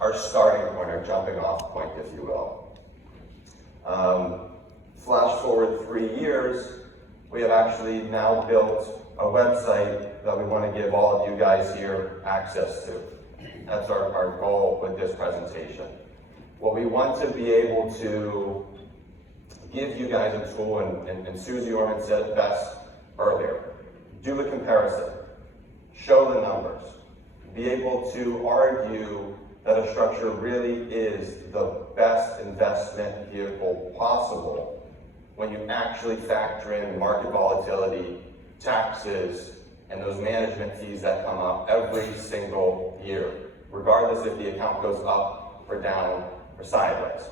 our starting point, our jumping off point, if you will. Flash forward 3 years, we have actually now built a website that we want to give all of you guys here access to. That's our goal with this presentation. What we want to be able to give you guys a tool, and Susie Orman said it best earlier, do a comparison, show the numbers, be able to argue that a structure really is the best investment vehicle possible when you actually factor in market volatility, taxes, and those management fees that come up every single year, regardless if the account goes up or down or sideways.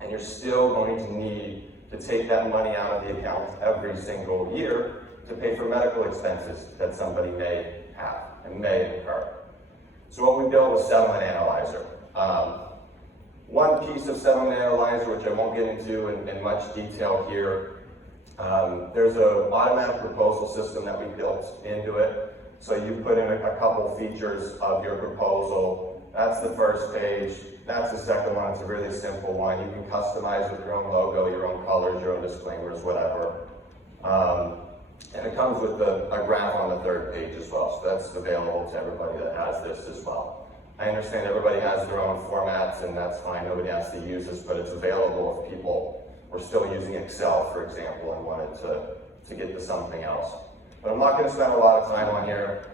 And you're still going to need to take that money out of the account every single year to pay for medical expenses that somebody may have and may incur. So what we built was Settlement Analyzer. One piece of Settlement Analyzer, which I won't get into in much detail here, there's an automatic proposal system that we built into it. So you put in a couple features of your proposal. That's the first page. That's the second one. It's a really simple one. You can customize with your own logo, your own colors, your own disclaimers, whatever. And it comes with a graph on the third page as well. So that's available to everybody that has this as well. I understand everybody has their own formats, and that's fine. Nobody has to use this, but it's available if people were still using Excel, for example, and wanted to get to something else. But I'm not going to spend a lot of time on here.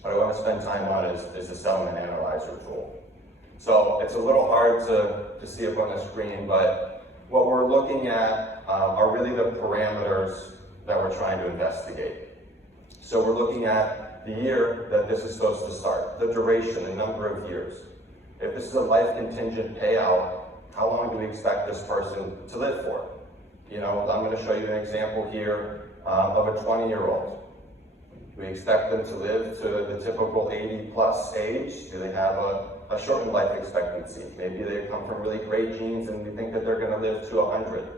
What I want to spend time on is the Settlement Analyzer tool. So it's a little hard to see up on the screen, but what we're looking at are really the parameters that we're trying to investigate. So we're looking at the year that this is supposed to start, the duration, the number of years. If this is a life contingent payout, how long do we expect this person to live for? You know, I'm going to show you an example here of a 20-year-old. Do we expect them to live to the typical 80-plus age? Do they have a shortened life expectancy? Maybe they come from really great genes and we think that they're going to live to 100.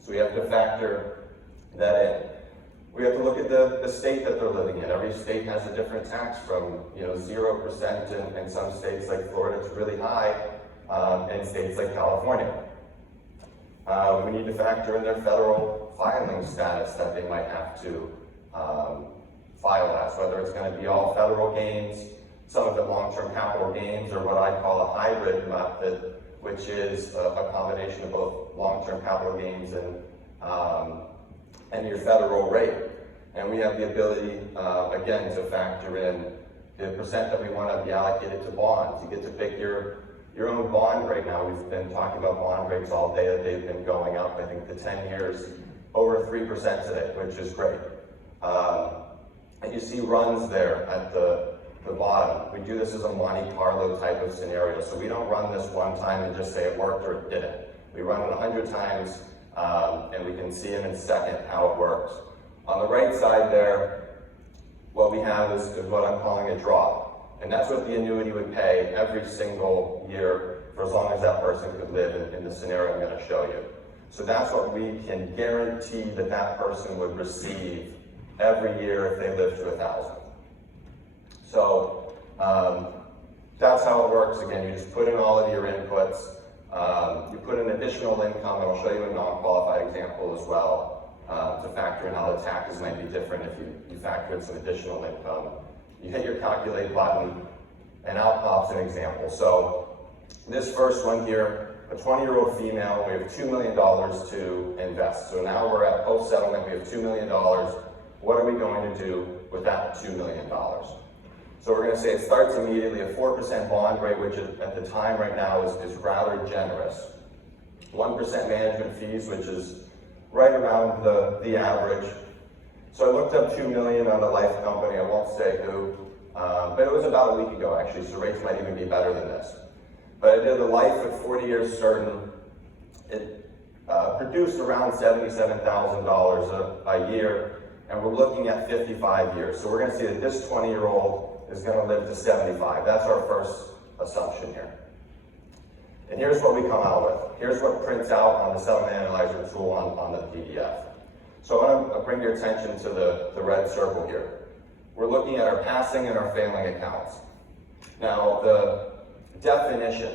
So we have to factor that in. We have to look at the state that they're living in. Every state has a different tax from 0% in some states like Florida to really high in states like California. We need to factor in their federal filing status that they might have to file as, whether it's going to be all federal gains, some of it long-term capital gains, or what I call a hybrid method, which is a combination of both long-term capital gains and your federal rate. And we have the ability, again, to factor in the percent that we want to be allocated to bonds. You get to pick your own bond rate now. We've been talking about bond rates all day. They've been going up. I think the 10 years, over 3% today, which is great. And you see runs there at the bottom. We do this as a Monte Carlo type of scenario. So we don't run this one time and just say it worked or it didn't. We run it 100 times, and we can see in a second how it works. On the right side there, what we have is what I'm calling a drop. And that's what the annuity would pay every single year for as long as that person could live in the scenario I'm going to show you. So that's what we can guarantee that that person would receive every year if they live to 1,000. So that's how it works. Again, you just put in all of your inputs. You put in additional income, and I'll show you a non-qualified example as well to factor in how the taxes might be different if you factor in some additional income. You hit your calculate button, and out pops an example. So this first one here, a 20-year-old female, we have $2 million to invest. So now we're at post-settlement, we have $2 million. What are we going to do with that $2 million? So we're going to say it starts immediately, a 4% bond rate, which at the time right now is rather generous. 1% management fees, which is right around the average. So I looked up $2 million on a life company, I won't say who, but it was about a week ago actually, so rates might even be better than this. But I did a life at 40 years certain. It produced around $77,000 a year, and we're looking at 55 years. So we're going to see that this 20-year-old is going to live to 75. That's our first assumption here. And here's what we come out with. Here's what prints out on the Settlement Analyzer tool on the PDF. So I want to bring your attention to the red circle here. We're looking at our passing and our failing accounts. Now, the definition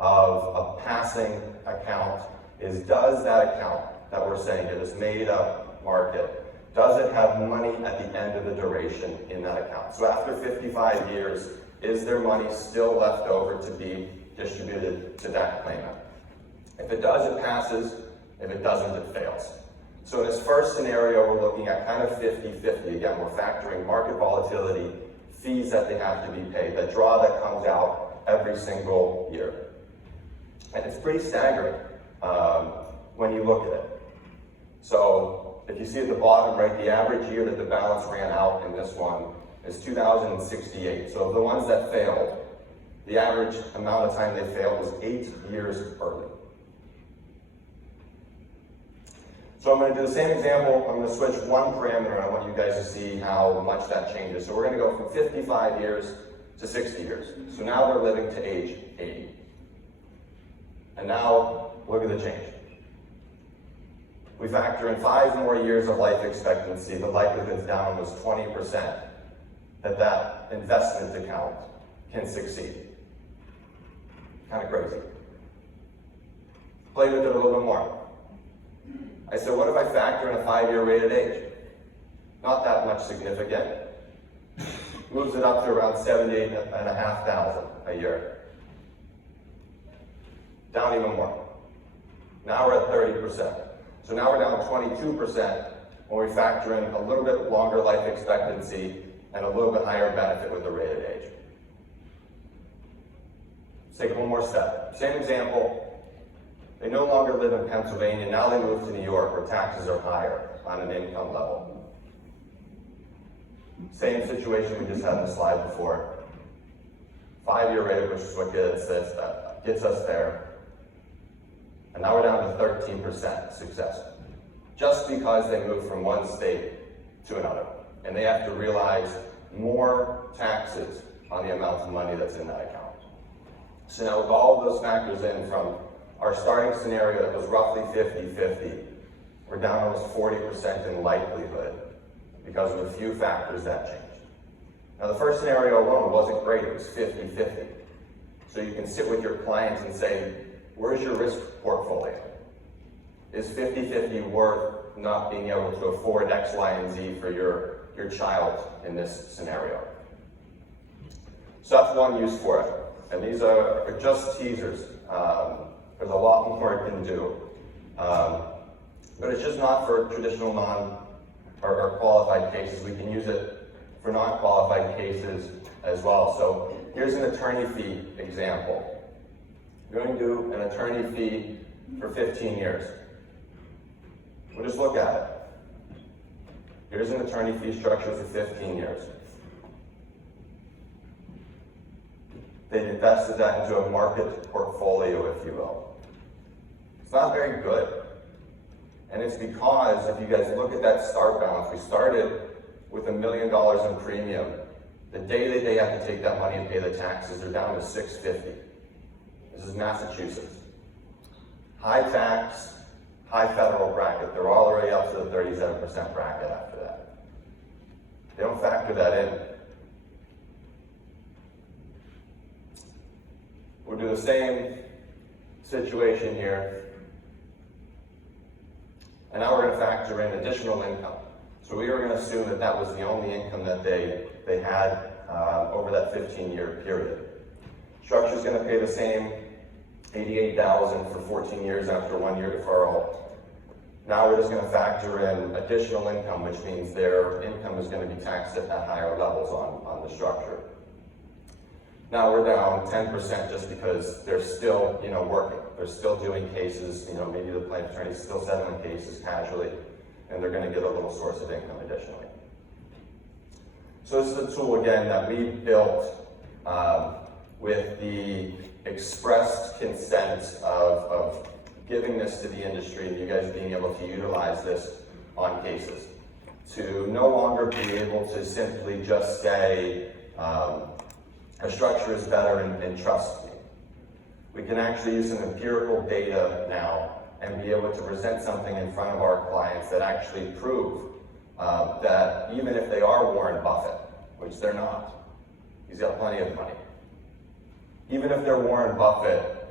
of a passing account is, does that account that we're saying here, this made up market, does it have money at the end of the duration in that account? So after 55 years, is there money still left over to be distributed to that claimant? If it does, it passes. If it doesn't, it fails. So in this first scenario, we're looking at kind of 50-50. Again, we're factoring market volatility, fees that they have to be paid, the draw that comes out every single year. And it's pretty staggering when you look at it. So if you see at the bottom, right, the average year that the balance ran out in this one is 2068. So of the ones that failed, the average amount of time they failed was 8 years early. So I'm going to do the same example. I'm going to switch one parameter, and I want you guys to see how much that changes. So we're going to go from 55 years to 60 years. So now they're living to age 80. And now, look at the change. We factor in 5 more years of life expectancy. The likelihood's down almost 20% that that investment account can succeed. Kind of crazy. Play with it a little bit more. I said, what if I factor in a 5-year rated age? Not that much significant. Moves it up to around 78,500 a year. Down even more. Now we're at 30%. So now we're down 22% when we factor in a little bit longer life expectancy and a little bit higher benefit with the rated age. Let's take one more step. Same example. They no longer live in Pennsylvania, now they move to New York where taxes are higher on an income level. Same situation we just had in the slide before. 5-year rate, which is what gets us there. And now we're down to 13% success. Just because they moved from one state to another. And they have to realize more taxes on the amount of money that's in that account. So now with all of those factors in from our starting scenario that was roughly 50-50, we're down almost 40% in likelihood because of a few factors that changed. Now the first scenario alone wasn't great, it was 50-50. So you can sit with your clients and say, where's your risk portfolio? Is 50-50 worth not being able to afford X, Y, and Z for your child in this scenario? So that's one use for it. And these are just teasers. There's a lot more it can do. But it's just not for traditional or qualified cases. We can use it for non-qualified cases as well. So here's an attorney fee example. We're going to do an attorney fee for 15 years. We'll just look at it. Here's an attorney fee structure for 15 years. They've invested that into a market portfolio, if you will. It's not very good. And it's because, if you guys look at that start balance, we started with $1 million in premium. The day that they have to take that money and pay the taxes, they're down to $650. This is Massachusetts. High tax, high federal bracket. They're already up to the 37% bracket after that. They don't factor that in. We'll do the same situation here. And now we're going to factor in additional income. So we were going to assume that that was the only income that they had over that 15-year period. Structure's going to pay the same $88,000 for 14 years after 1-year deferral. Now we're just going to factor in additional income, which means their income is going to be taxed at higher levels on the structure. Now we're down 10% just because they're still, working. They're still doing cases, maybe the plaintiff attorney's still settling cases casually, and they're going to get a little source of income additionally. So this is a tool, again, that we built with the expressed consent of giving this to the industry and you guys being able to utilize this on cases. To no longer be able to simply just say, our structure is better and trust me. We can actually use some empirical data now and be able to present something in front of our clients that actually prove that even if they are Warren Buffett, which they're not, he's got plenty of money, Even if they're Warren Buffett,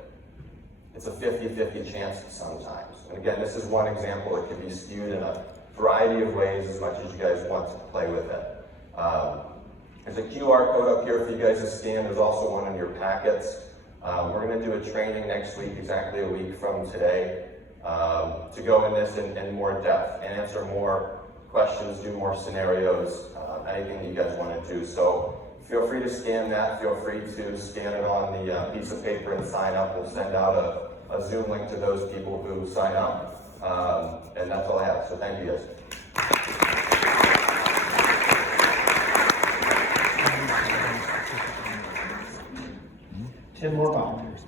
it's a 50-50 chance sometimes. And again, this is one example that can be skewed in a variety of ways as much as you guys want to play with it. There's a QR code up here for you guys to scan. There's also one in your packets. We're going to do a training next week, exactly a week from today, to go in this in more depth and answer more questions, do more scenarios, anything that you guys want to do. So feel free to scan that. Feel free to scan it on the piece of paper and sign up. We'll send out a Zoom link to those people who sign up. And that's all I have. So thank you guys. 10 more volunteers.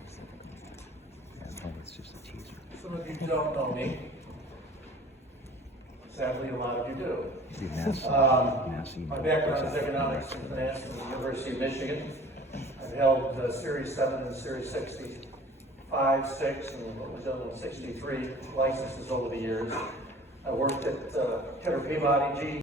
Some of you don't know me. Sadly, a lot of you do. My background is economics and finance from the University of Michigan. I've held Series 7 and Series 65, 6, and what was done in 63 licenses over the years. I worked at Kidder Peabody,